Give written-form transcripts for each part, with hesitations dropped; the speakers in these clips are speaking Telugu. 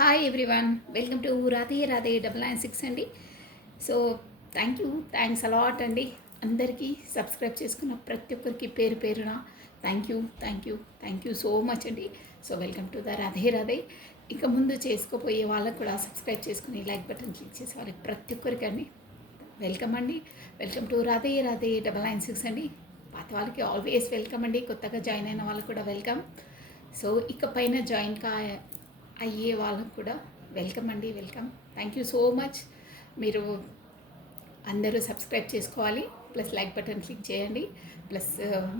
Hi everyone, welcome to Radhe Radhe 996 అండి. సో థ్యాంక్స్ అలాట్ అండి. అందరికీ సబ్స్క్రైబ్ చేసుకున్న ప్రతి ఒక్కరికి పేరు పేరున థ్యాంక్ యూ సో మచ్ అండి. So welcome to the Radhe Radhe. ఇక ముందు చేసుకోపోయే వాళ్ళకు కూడా సబ్స్క్రైబ్ చేసుకుని లైక్ బటన్ క్లిక్ చేసే వాళ్ళకి ప్రతి ఒక్కరికి అండి వెల్కమ్ అండి. వెల్కమ్ టు రాధే రాధే 996 అండి. పాత వాళ్ళకి ఆల్వేస్ వెల్కమ్ అండి. కొత్తగా జాయిన్ అయిన వాళ్ళకి కూడా వెల్కమ్. సో ఇకపైన జాయిన్ అయ్యే వాళ్ళకు కూడా వెల్కమ్ అండి. Welcome. Thank you so much. మీరు అందరూ సబ్స్క్రైబ్ చేసుకోవాలి, ప్లస్ లైక్ బటన్ క్లిక్ చేయండి, ప్లస్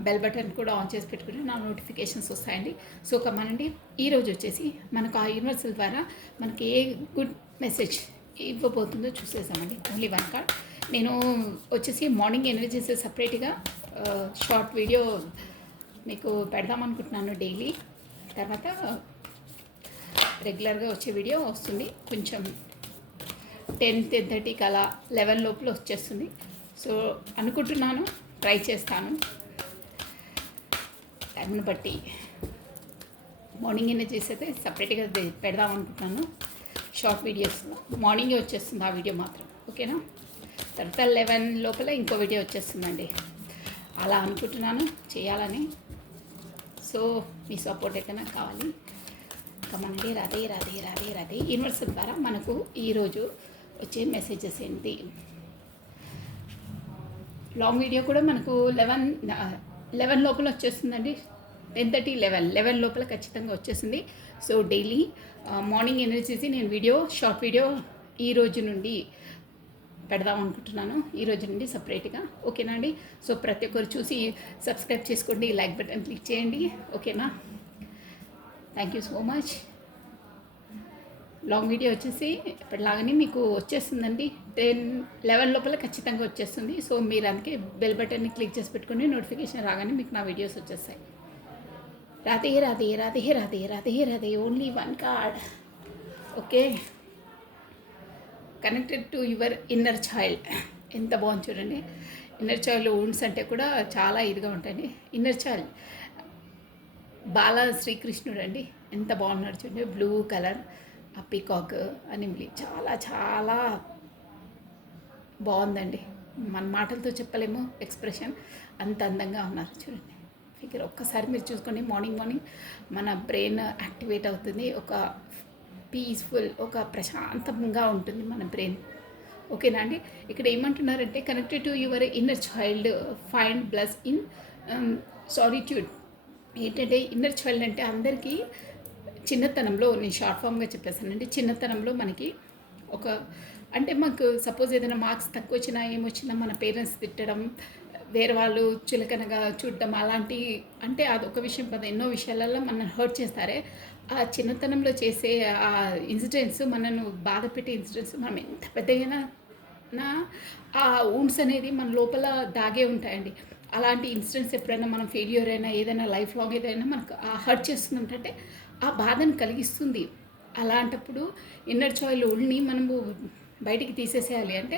బెల్ బటన్ కూడా ఆన్ చేసి పెట్టుకుంటే నా నోటిఫికేషన్స్ వస్తాయండి. సో కమానండి, ఈరోజు వచ్చేసి మనకు ఆ యూనివర్సల్ ద్వారా మనకి ఏ గుడ్ మెసేజ్ ఇవ్వబోతుందో చూసేసామండి. Only one card. నేను వచ్చేసి మార్నింగ్ ఎనర్జీస్ సపరేట్గా షార్ట్ వీడియో మీకు పెడదామనుకుంటున్నాను డైలీ. తర్వాత రెగ్యులర్గా వచ్చే వీడియో వస్తుంది, కొంచెం 10-10:30 అలా 11 లోపల వచ్చేస్తుంది. సో అనుకుంటున్నాను, ట్రై చేస్తాను టైంని బట్టి. మార్నింగ్ ఎనర్జీస్ అయితే సపరేట్గా పెడదాం అనుకుంటున్నాను. షార్ట్ వీడియోస్ మార్నింగే వచ్చేస్తుంది ఆ వీడియో మాత్రం, ఓకేనా. తర్వాత 11 లోపల ఇంకో వీడియో వచ్చేస్తుందండి. అలా అనుకుంటున్నాను చేయాలని. సో మీ సపోర్ట్ అయితే నాకు కావాలి. కమండి. రాధే రాధే రాధే రాధే. యూనివర్సల్ ద్వారా మనకు ఈరోజు వచ్చే మెసేజెస్ ఏంటి? లాంగ్ వీడియో కూడా మనకు 11 లోపల వచ్చేస్తుందండి. 10:30 11 లోపల ఖచ్చితంగా వచ్చేసింది. సో డైలీ మార్నింగ్ ఎనర్జీస్ నేను షార్ట్ వీడియో ఈ రోజు నుండి పెడదాం అనుకుంటున్నాను. ఈ రోజు నుండి సపరేట్గా, ఓకేనా అండి. సో ప్రతి ఒక్కరు చూసి సబ్స్క్రైబ్ చేసుకోండి, లైక్ బటన్ క్లిక్ చేయండి, ఓకేనా. Thank you so much. Long video వచ్చేసి ఇప్పటిలాగానే మీకు వచ్చేస్తుందండి. 11 లోపల ఖచ్చితంగా వచ్చేస్తుంది. సో మీరు అందుకే బెల్ బటన్ని క్లిక్ చేసి పెట్టుకుని నోటిఫికేషన్ రాగానే మీకు నా వీడియోస్ వచ్చేస్తాయి. Radhe Radhe Radhe Radhe Radhe Radhe. Only one card, okay. Connected to your inner child. ఎంత బాగుంది చూడండి. ఇన్నర్ చైల్డ్ వూండ్స్ అంటే కూడా చాలా ఇదిగా ఉంటాయండి. ఇన్నర్ చైల్డ్ బాల శ్రీకృష్ణుడు అండి, ఎంత బాగున్నాడు చూడండి. బ్లూ కలర్, ఆ పీకాక్ అని చాలా చాలా బాగుందండి. మన మాటలతో చెప్పలేము ఎక్స్ప్రెషన్, అంత అందంగా ఉన్నారు చూడండి. ఫిగర్ ఒక్కసారి మీరు చూసుకోండి. మార్నింగ్ మన బ్రెయిన్ యాక్టివేట్ అవుతుంది. ఒక పీస్ఫుల్, ఒక ప్రశాంతంగా ఉంటుంది మన బ్రెయిన్, ఓకేనా అండి. ఇక్కడ ఏమంటున్నారంటే connected to your inner child, find bless in solitude. ఏంటంటే ఇన్నర్ చైల్డ్ అంటే అందరికీ చిన్నతనంలో, నేను షార్ట్ ఫామ్గా చెప్పేసానండి. చిన్నతనంలో మనకి అంటే మాకు సపోజ్ ఏదైనా మార్క్స్ తక్కువ వచ్చినా ఏమొచ్చినా మన పేరెంట్స్ తిట్టడం, వేరే వాళ్ళు చులకనగా చూడడం, అలాంటి అంటే అదొక విషయం కదా. ఎన్నో విషయాలలో మనల్ని హర్ట్ చేస్తారే. ఆ చిన్నతనంలో చేసే ఆ ఇన్సిడెంట్స్, మనను బాధ పెట్టే ఇన్సిడెంట్స్ మనం ఎంత పెద్దగా ఆ వూండ్స్ అనేది మన లోపల దాగే ఉంటాయండి. అలాంటి ఇన్సిడెంట్స్ ఎప్పుడైనా మనం ఫెయిల్యూర్ అయినా, ఏదైనా లైఫ్ లాంగ్ ఏదైనా మనకు హర్ట్ చేస్తుందంటే ఆ బాధను కలిగిస్తుంది. అలాంటప్పుడు ఇన్నర్ చైల్డ్ని మనము బయటికి తీసేసేయాలి. అంటే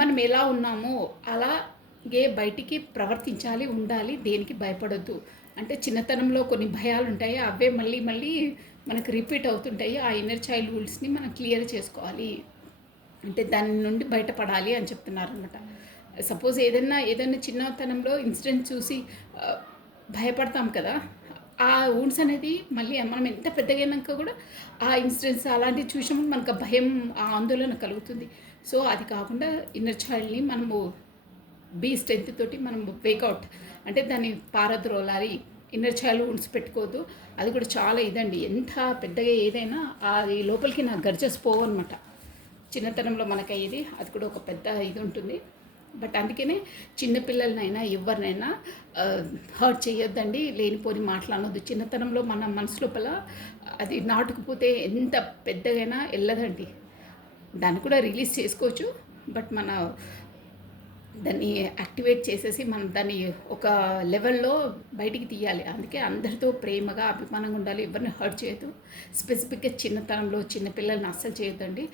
మనం ఎలా ఉన్నామో అలాగే బయటికి ప్రవర్తించాలి, ఉండాలి, దేనికి భయపడొద్దు. అంటే చిన్నతనంలో కొన్ని భయాలు ఉంటాయి, అవే మళ్ళీ మనకు రిపీట్ అవుతుంటాయి. ఆ ఇన్నర్ చైల్డ్ వూండ్స్ని మనం క్లియర్ చేసుకోవాలి, అంటే దాని నుండి బయటపడాలి అని చెప్తున్నారు అనమాట. సపోజ్ ఏదైనా చిన్నతనంలో ఇన్సిడెంట్ చూసి భయపడతాం కదా, ఆ వూండ్స్ అనేది మళ్ళీ మనం ఎంత పెద్దగైనాక కూడా ఆ ఇన్సిడెంట్స్ అలాంటివి చూసినప్పుడు మనకు భయం, ఆ ఆందోళన కలుగుతుంది. సో అది కాకుండా ఇన్నర్ చైల్డ్ని మనము స్ట్రెంత్ తోటి మనం వేకౌట్, అంటే దాన్ని పారద్రోలాలి. ఇన్నర్ చైల్డ్ వూండ్స్ పెట్టుకోవద్దు. అది కూడా చాలా ఇదండి. ఎంత పెద్దగా ఏదైనా అది లోపలికి నాకు గర్జెస్ పోవన్నమాట. చిన్నతనంలో మనకయ్యేది అది కూడా ఒక పెద్ద ఇది ఉంటుంది. బట్ అందుకనే చిన్నపిల్లలనైనా ఎవరినైనా హర్ట్ చేయొద్దండి, లేనిపోని మాట్లాడొద్దు. చిన్నతనంలో మన మనసు లోపల అది నాటుకుపోతే ఎంత పెద్దగైనా వెళ్ళదండి. దాన్ని కూడా రిలీజ్ చేసుకోవచ్చు, బట్ మన దాన్ని యాక్టివేట్ చేసేసి మనం దాన్ని ఒక లెవెల్లో బయటికి తీయాలి. అందుకే అందరితో ప్రేమగా, అభిమానంగా ఉండాలి, ఎవరిని హర్ట్ చేయొద్దు. స్పెసిఫిక్గా చిన్నతనంలో చిన్నపిల్లల్ని అస్సలు చేయొద్దండి.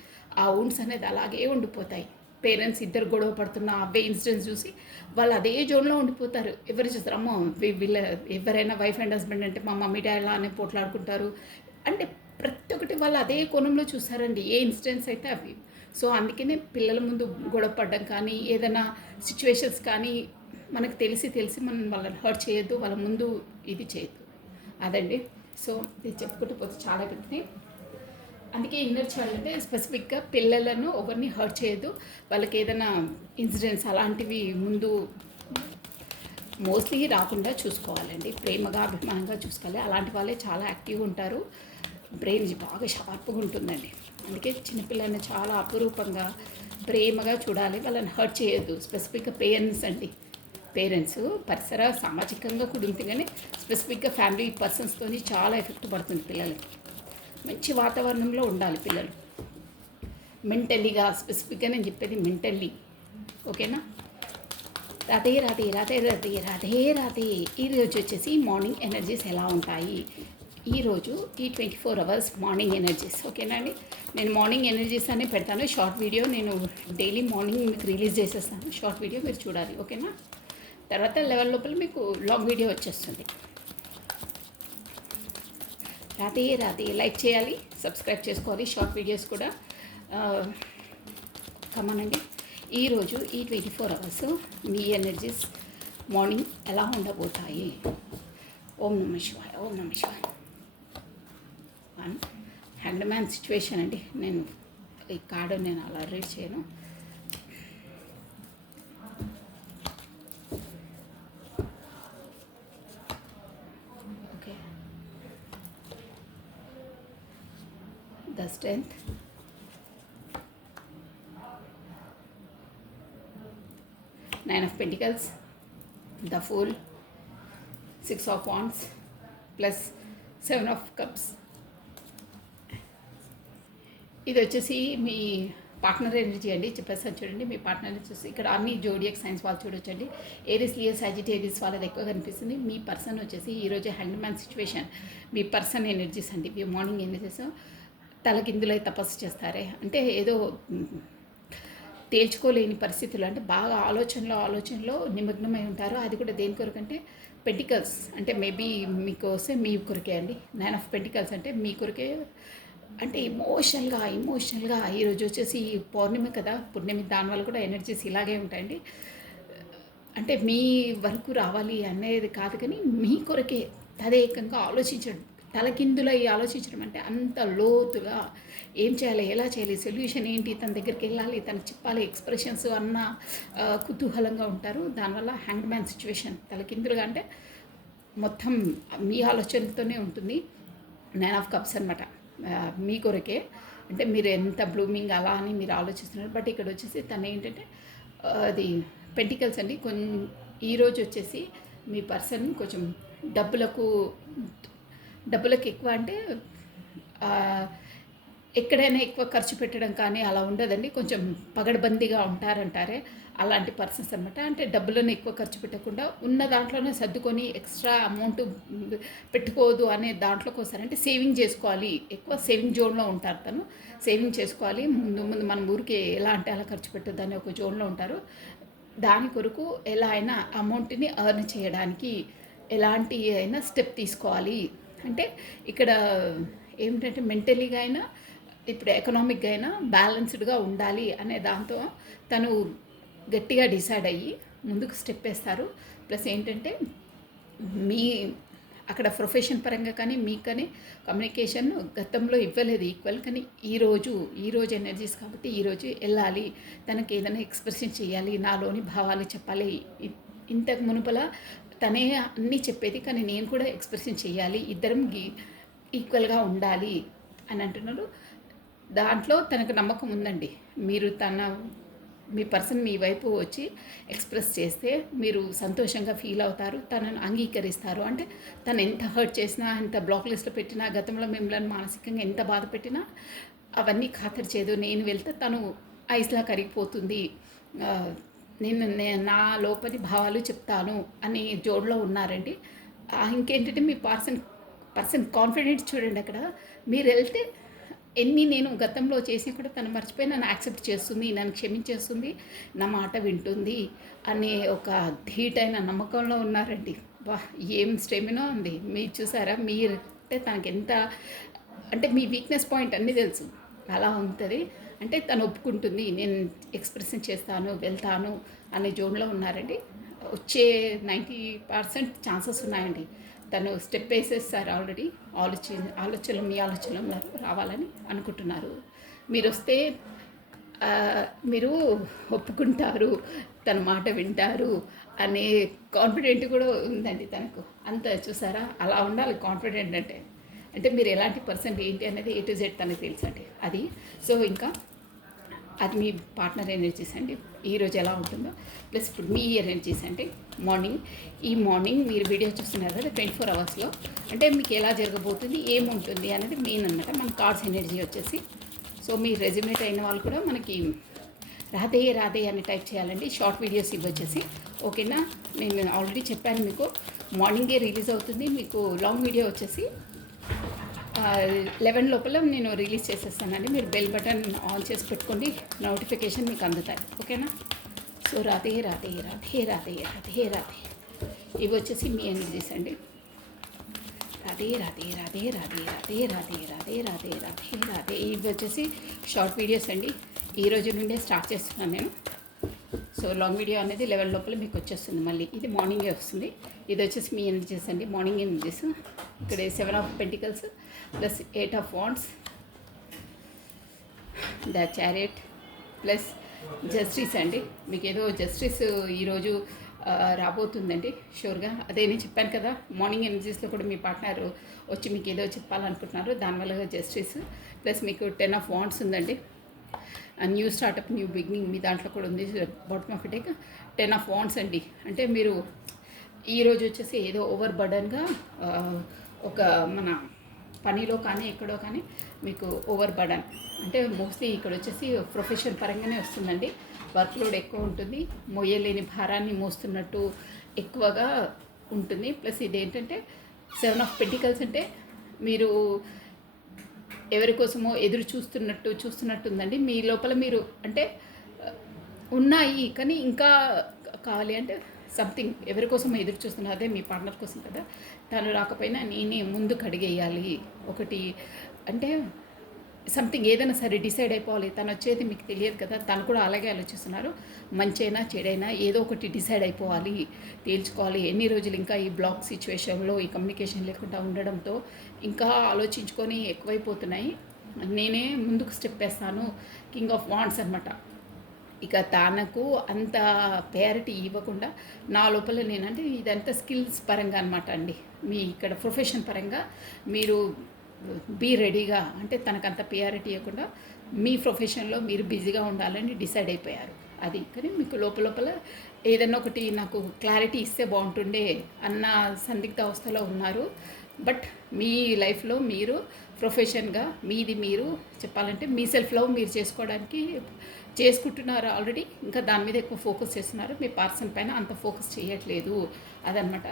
ఆ వూండ్స్ అనేది అలాగే ఉండిపోతాయి. పేరెంట్స్ ఇద్దరు గొడవ పడుతున్న అవే ఇన్సిడెంట్స్ చూసి వాళ్ళు అదే జోన్లో ఉండిపోతారు. ఎవరు చూస్తారు, అమ్మో వీళ్ళ ఎవరైనా వైఫ్ అండ్ హస్బెండ్ అంటే మా మమ్మీ డాడీ అలానే పోట్లాడుకుంటారు అంటే ప్రతి ఒక్కటి వాళ్ళు అదే కోణంలో చూస్తారండి ఏ ఇన్సిడెంట్స్ అయితే అవి. సో అందుకనే పిల్లల ముందు గొడవ పడడం కానీ ఏదైనా సిచ్యువేషన్స్ కానీ మనకు తెలిసి తెలిసి మనం వాళ్ళని హర్ట్ చేయొద్దు, వాళ్ళ ముందు ఇది చేయొద్దు. అదండి. సో ఇది చెప్పుకుంటూ పోతే చాలా పెద్దది. అందుకే ఇన్నర్ చైల్డ్ అంటే స్పెసిఫిక్గా పిల్లలను ఎవరిని హర్ట్ చేయొద్దు, వాళ్ళకి ఏదైనా ఇన్సిడెంట్స్ అలాంటివి ముందు మోస్ట్లీ రాకుండా చూసుకోవాలండి. ప్రేమగా అభిమానంగా చూసుకోవాలి. అలాంటి వాళ్ళే చాలా యాక్టివ్గా ఉంటారు, బ్రెయిన్ బాగా షార్ప్గా ఉంటుందండి. అందుకే చిన్నపిల్లల్ని చాలా అపురూపంగా ప్రేమగా చూడాలి, వాళ్ళని హర్ట్ చేయొద్దు. స్పెసిఫిక్గా పేరెంట్స్ అండి, పేరెంట్స్ పరిసర సామాజికంగా కూడా ఉంటుంది కానీ స్పెసిఫిక్గా ఫ్యామిలీ పర్సన్స్తో చాలా ఎఫెక్ట్ పడుతుంది పిల్లలకి. మంచి వాతావరణంలో ఉండాలి పిల్లలు, మెంటల్లీగా. స్పెసిఫిక్గా నేను చెప్పేది మెంటల్లీ, ఓకేనా? రాధే రాధే రాధే రాధే రాధే రాధే. ఈరోజు వచ్చేసి మార్నింగ్ ఎనర్జీస్ ఎలా ఉంటాయి, ఈరోజు ఈ 24 hours మార్నింగ్ ఎనర్జీస్, ఓకేనా అండి? నేను మార్నింగ్ ఎనర్జీస్ అనే పెడతాను, షార్ట్ వీడియో నేను డైలీ మార్నింగ్ మీకు రిలీజ్ చేసేస్తాను. షార్ట్ వీడియో మీరు చూడాలి, ఓకేనా? తర్వాత 11 లోపల మీకు లాంగ్ వీడియో వచ్చేస్తుంది. రాధే రాధే. లైక్ చేయాలి, సబ్స్క్రైబ్ చేసుకోవాలి, షార్ట్ వీడియోస్ కూడా కమనండి. ఈరోజు ఈ 24 hours మీ ఎనర్జీస్ మార్నింగ్ ఎలా ఉండబోతాయి? ఓం నమ శివాయ, ఓం నమ శివాయ. హ్యాండ్ మ్యాన్ సిచ్యువేషన్ అండి. నేను ఈ కార్డు నేను అలా రీడ్ చేయను. Okay, the strength, Nine of Pentacles, the Fool, Six of Wands plus Seven of Cups. ఇది వచ్చేసి మీ పార్ట్నర్ ఎనర్జీ అండి. చెప్పేస్తాను చూడండి, మీ పార్ట్నర్ చూసి ఇక్కడ అన్ని జోడియక్ సైన్స్ వాళ్ళు చూడొచ్చండి. ఏరిస్, లియో, సాజిటేరియస్ వాళ్ళది ఎక్కువ కనిపిస్తుంది. మీ పర్సన్ వచ్చేసి ఈరోజు హ్యాండ్ మ్యాన్ సిచ్యువేషన్, మీ పర్సన్ ఎనర్జీస్ అండి. మీ మార్నింగ్ ఎనర్జీస్ తలకిందులై తపస్సు చేస్తారే అంటే ఏదో తేల్చుకోలేని పరిస్థితులు, అంటే బాగా ఆలోచనలో నిమగ్నమై ఉంటారు. అది కూడా దేని కొరకంటే పెంటికల్స్, అంటే మేబీ మీకోసం మీ కొరికే అండి. 9 of Pentacles అంటే మీ కొరికే, అంటే ఇమోషనల్గా ఈరోజు వచ్చేసి పౌర్ణమి కదా, పుణ్యమి, దానివల్ల కూడా ఎనర్జీస్ ఇలాగే ఉంటాయండి. అంటే మీ వరకు రావాలి అనేది కాదు కానీ మీ కొరకే తదేకంగా ఆలోచించడం, తలకిందులై ఆలోచించడం అంటే అంత లోతుగా ఏం చేయాలి, ఎలా చేయాలి, సొల్యూషన్ ఏంటి, తన దగ్గరికి వెళ్ళాలి, తనకు చెప్పాలి, ఎక్స్ప్రెషన్స్ అన్న కుతూహలంగా ఉంటారు. దానివల్ల హ్యాండ్ మ్యాన్ సిచ్యువేషన్ తలకిందులుగా, అంటే మొత్తం మీ ఆలోచనలతోనే ఉంటుంది. 9 of Cups అనమాట మీ కొరకే. అంటే మీరు ఎంత బ్లూమింగ్ అలా అని మీరు ఆలోచిస్తున్నారు. బట్ ఇక్కడ వచ్చేసి తను ఏంటంటే అది పెంటికల్స్ అండి. ఈరోజు వచ్చేసి మీ పర్సన్ కొంచెం డబ్బులకు ఎక్కువ, అంటే ఎక్కడైనా ఎక్కువ ఖర్చు పెట్టడం కానీ అలా ఉండదండి. కొంచెం పగడబందీగా ఉంటారంటారే అలాంటి పర్సన్స్ అనమాట. అంటే డబ్బులను ఎక్కువ ఖర్చు పెట్టకుండా ఉన్న దాంట్లోనే సర్దుకొని ఎక్స్ట్రా అమౌంట్ పెట్టుకోవద్దు అనే దాంట్లోకి వస్తారు. అంటే సేవింగ్ చేసుకోవాలి, ఎక్కువ సేవింగ్ జోన్లో ఉంటారు. తను సేవింగ్ చేసుకోవాలి, ముందు మన ఊరికి ఎలా అంటే అలా ఖర్చు పెట్టద్దు అనే ఒక జోన్లో ఉంటారు. దాని కొరకు ఎలా అయినా అమౌంట్ని ఎర్న్ చేయడానికి ఎలాంటి అయినా స్టెప్ తీసుకోవాలి. అంటే ఇక్కడ ఏమిటంటే మెంటలీగా అయినా ఇప్పుడు ఎకనామిక్గా అయినా బ్యాలెన్స్డ్గా ఉండాలి అనే దాంతో తను గట్టిగా డిసైడ్ అయ్యి ముందుకు స్టెప్ వేస్తారు. ప్లస్ ఏంటంటే మీ అక్కడ ప్రొఫెషన్ పరంగా కానీ మీకు కానీ కమ్యూనికేషన్ గతంలో ఇవ్వలేదు ఈక్వల్, కానీ ఈరోజు ఎనర్జీస్ కాబట్టి ఈరోజు వెళ్ళాలి, తనకి ఏదైనా ఎక్స్ప్రెషన్ చేయాలి, నాలోని భావాలు చెప్పాలి. ఇంతకు మునుపల తనే అన్నీ చెప్పేది, కానీ నేను కూడా ఎక్స్ప్రెషన్ చేయాలి, ఇద్దరం ఈక్వల్గా ఉండాలి అని అంటున్నారు. దాంట్లో తనకు నమ్మకం ఉందండి. మీరు మీ పర్సన్ మీ వైపు వచ్చి ఎక్స్ప్రెస్ చేస్తే మీరు సంతోషంగా ఫీల్ అవుతారు, తనను అంగీకరిస్తారు. అంటే తను ఎంత హర్ట్ చేసినా, ఎంత బ్లాక్ లిస్ట్లో పెట్టినా, గతంలో మిమ్మల్ని మానసికంగా ఎంత బాధ పెట్టినా అవన్నీ ఖాతరు చేయదు. నేను వెళ్తే తను ఐస్లా కరిగిపోతుంది, నేను నా లోపలి భావాలు చెప్తాను అని జోడ్లో ఉన్నారండి. ఇంకేంటంటే మీ పర్సన్ కాన్ఫిడెంట్ చూడండి. అక్కడ మీరు వెళ్తే నేను గతంలో చేసి కూడా తను మర్చిపోయి నన్ను యాక్సెప్ట్ చేస్తుంది, నన్ను క్షమించేస్తుంది, నా మాట వింటుంది అనే ఒక ధీటైన నమ్మకంలో ఉన్నారండి. వా, ఏం స్టెమినా ఉంది మీరు చూసారా? మీరంటే తనకి ఎంత అంటే మీ వీక్నెస్ పాయింట్ అన్నీ తెలుసు, అలా ఉంటుంది. అంటే తను ఒప్పుకుంటుంది, నేను ఎక్స్ప్రెషన్ చేస్తాను, వెళ్తాను అనే జోన్లో ఉన్నారండి. వచ్చే 90% ఛాన్సెస్ ఉన్నాయండి. తను స్టెప్ వేసేస్తారు ఆల్రెడీ. ఆలోచనలు మీ ఆలోచనలు రావాలని అనుకుంటున్నారు. మీరు వస్తే మీరు ఒప్పుకుంటారు, తన మాట వింటారు అనే కాన్ఫిడెంట్ కూడా ఉందండి తనకు. అంత చూసారా, అలా ఉండాలి కాన్ఫిడెంట్ అంటే. అంటే మీరు ఎలాంటి పర్సన్ ఏంటి అనేది A to Z తనకు తెలుసండి అది. సో ఇంకా అది మీ పార్ట్నర్ ఎనర్జీస్ అండి, ఈరోజు ఎలా ఉంటుందో. ప్లస్ ఇప్పుడు మీ ఎనర్జీస్ అంటే మార్నింగ్ మీరు వీడియో చూస్తున్నారు కదా 24 అవర్స్లో, అంటే మీకు ఎలా జరగబోతుంది, ఏముంటుంది అనేది మెయిన్ అనమాట. మన కార్డ్స్ ఎనర్జీ వచ్చేసి, సో మీరు రెజ్యూమేట్ అయిన వాళ్ళు కూడా మనకి రాధే రాధే అని టైప్ చేయాలండి. షార్ట్ వీడియోస్ ఇవి వచ్చేసి, ఓకేనా. నేను ఆల్రెడీ చెప్పాను మీకు, మార్నింగే రిలీజ్ అవుతుంది. మీకు లాంగ్ వీడియో వచ్చేసి 11 లోపల నేను రిలీజ్ చేసేస్తానండి. మీరు బెల్ బటన్ ఆన్ చేసి పెట్టుకోండి, నోటిఫికేషన్ మీకు అందుతాయి, ఓకేనా. సో రాధే రాధే రాధే రాధే రాధే రాధే, ఇవి వచ్చేసి మీ ఎనర్జీస్ అండి. రాధే రాధే రాధే రాధే రాధే రాధే రాధే రాధే రాధే రాధే, ఇవి వచ్చేసి షార్ట్ వీడియోస్ అండి. ఈ రోజు నుండే స్టార్ట్ చేస్తున్నాను నేను. సో లాంగ్ వీడియో అనేది 11 లోపల మీకు వచ్చేస్తుంది. మళ్ళీ ఇది మార్నింగే వస్తుంది. ఇది వచ్చేసి మీ ఎనర్జీస్ అండి, మార్నింగ్ ఎనర్జీస్. ఇక్కడ 7 of pentacles plus 8 of wands, the chariot plus justice అండి. మీకు ఏదో జస్టిస్ ఈరోజు రాబోతుందండి షూర్గా. అదే నేను చెప్పాను కదా, మార్నింగ్ ఎనర్జీస్లో కూడా మీ పార్ట్నర్ వచ్చి మీకు ఏదో చెప్పాలనుకుంటున్నారు, దానివల్ల జస్టిస్. ప్లస్ మీకు 10 ఆఫ్ వాండ్స్ ఉందండి, న్యూ స్టార్టప్, న్యూ బిగినింగ్ మీ దాంట్లో కూడా ఉంది. Bottom of it 10 of wands అండి. అంటే మీరు ఈరోజు వచ్చేసి ఏదో ఓవర్ బర్డన్గా ఒక మన పనిలో కానీ ఎక్కడో కానీ మీకు ఓవర్ బర్డన్, అంటే మోస్ట్లీ ఇక్కడ వచ్చేసి ప్రొఫెషన్ పరంగానే వస్తుందండి. వర్క్ లోడ్ ఎక్కువ ఉంటుంది, మోయలేని భారాన్ని మోస్తున్నట్టు ఎక్కువగా ఉంటుంది. ప్లస్ ఇదేంటంటే 7 ఆఫ్ పెంటికల్స్, అంటే మీరు ఎవరి కోసమో ఎదురు చూస్తున్నట్టు ఉందండి. మీ లోపల మీరు అంటే ఉన్నాయి కానీ ఇంకా కావాలి అంటే సంథింగ్ ఎవరి కోసం ఎదురు చూస్తున్నారు, అదే మీ పార్ట్నర్ కోసం కదా. తను రాకపోయినా నేనే ముందుకు అడిగేయాలి ఒకటి, అంటే సంథింగ్ ఏదైనా సరే డిసైడ్ అయిపోవాలి. తను వచ్చేది మీకు తెలియదు కదా, తను కూడా అలాగే ఆలోచిస్తున్నారు. మంచైనా చెడైనా ఏదో ఒకటి డిసైడ్ అయిపోవాలి, తేల్చుకోవాలి. ఎన్ని రోజులు ఇంకా ఈ బ్లాక్ సిచ్యువేషన్లో ఈ కమ్యూనికేషన్ లేకుండా ఉండడంతో ఇంకా ఆలోచించుకొని ఎక్కువైపోతున్నాయి. నేనే ముందుకు స్టెప్ వేస్తాను, కింగ్ ఆఫ్ వాండ్స్ అనమాట. ఇక తనకు అంత ప్రయారిటీ ఇవ్వకుండా నా లోపల నేనంటే ఇదంతా స్కిల్స్ పరంగా అనమాట అండి. మీ ఇక్కడ ప్రొఫెషన్ పరంగా మీరు బీ రెడీగా, అంటే తనకంత ప్రయారిటీ ఇవ్వకుండా మీ ప్రొఫెషన్లో మీరు బిజీగా ఉండాలని డిసైడ్ అయిపోయారు. అది కానీ మీకు లోపల ఏదైనా ఒకటి నాకు క్లారిటీ ఇస్తే బాగుంటుండే అన్న సందిగ్ధ అవస్థలో ఉన్నారు. బట్ మీ లైఫ్లో మీరు ప్రొఫెషన్గా మీది మీరు చెప్పాలంటే మీ సెల్ఫ్ లవ్ మీరు చేసుకుంటున్నారు ఆల్రెడీ. ఇంకా దాని మీద ఎక్కువ ఫోకస్ చేస్తున్నారు, మీ పర్సన్ పైన అంత ఫోకస్ చేయట్లేదు అదనమాట.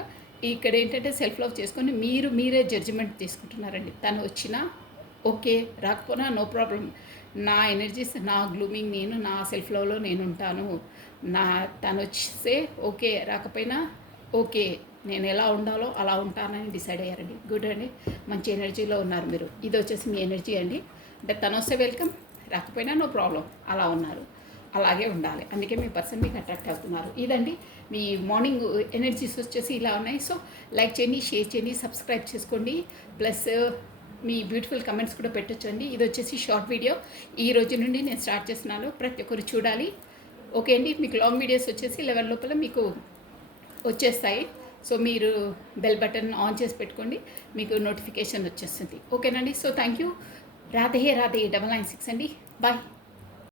ఇక్కడ ఏంటంటే సెల్ఫ్ లవ్ చేసుకొని మీరే జడ్జిమెంట్ తీసుకుంటున్నారండి. తను వచ్చినా ఓకే, రాకపోయినా నో ప్రాబ్లం. నా ఎనర్జీస్, నా గ్లూమింగ్, నేను నా సెల్ఫ్ లవ్లో నేను ఉంటాను. తను వచ్చే ఓకే, రాకపోయినా ఓకే, నేను ఎలా ఉండాలో అలా ఉంటానని డిసైడ్ అయ్యారండి. గుడ్ అండి, మంచి ఎనర్జీలో ఉన్నారు మీరు. ఇది వచ్చేసి మీ ఎనర్జీ అండి. అంటే తను వస్తే వెల్కమ్, రాకపోయినా నో ప్రాబ్లం, అలా ఉన్నారు, అలాగే ఉండాలి. అందుకే మీ పర్సన్ మీకు అట్రాక్ట్ అవుతున్నారు. ఇదండి మీ మార్నింగ్ ఎనర్జీస్ వచ్చేసి ఇలా ఉన్నాయి. సో లైక్ చేయండి, షేర్ చేయండి, సబ్స్క్రైబ్ చేసుకోండి. ప్లస్ మీ బ్యూటిఫుల్ కమెంట్స్ కూడా పెట్టొచ్చండి. ఇది వచ్చేసి షార్ట్ వీడియో, ఈ రోజు నుండి నేను స్టార్ట్ చేస్తున్నాను, ప్రతి ఒక్కరు చూడాలి. ఓకే అండి, మీకు లాంగ్ వీడియోస్ వచ్చేసి 11 లోపల మీకు వచ్చేస్తాయి. సో మీరు బెల్ బటన్ ఆన్ చేసి పెట్టుకోండి, మీకు నోటిఫికేషన్ వచ్చేస్తుంది. ఓకేనండి. So thank you. Radhe Radhe 996 అండి. బాయ్.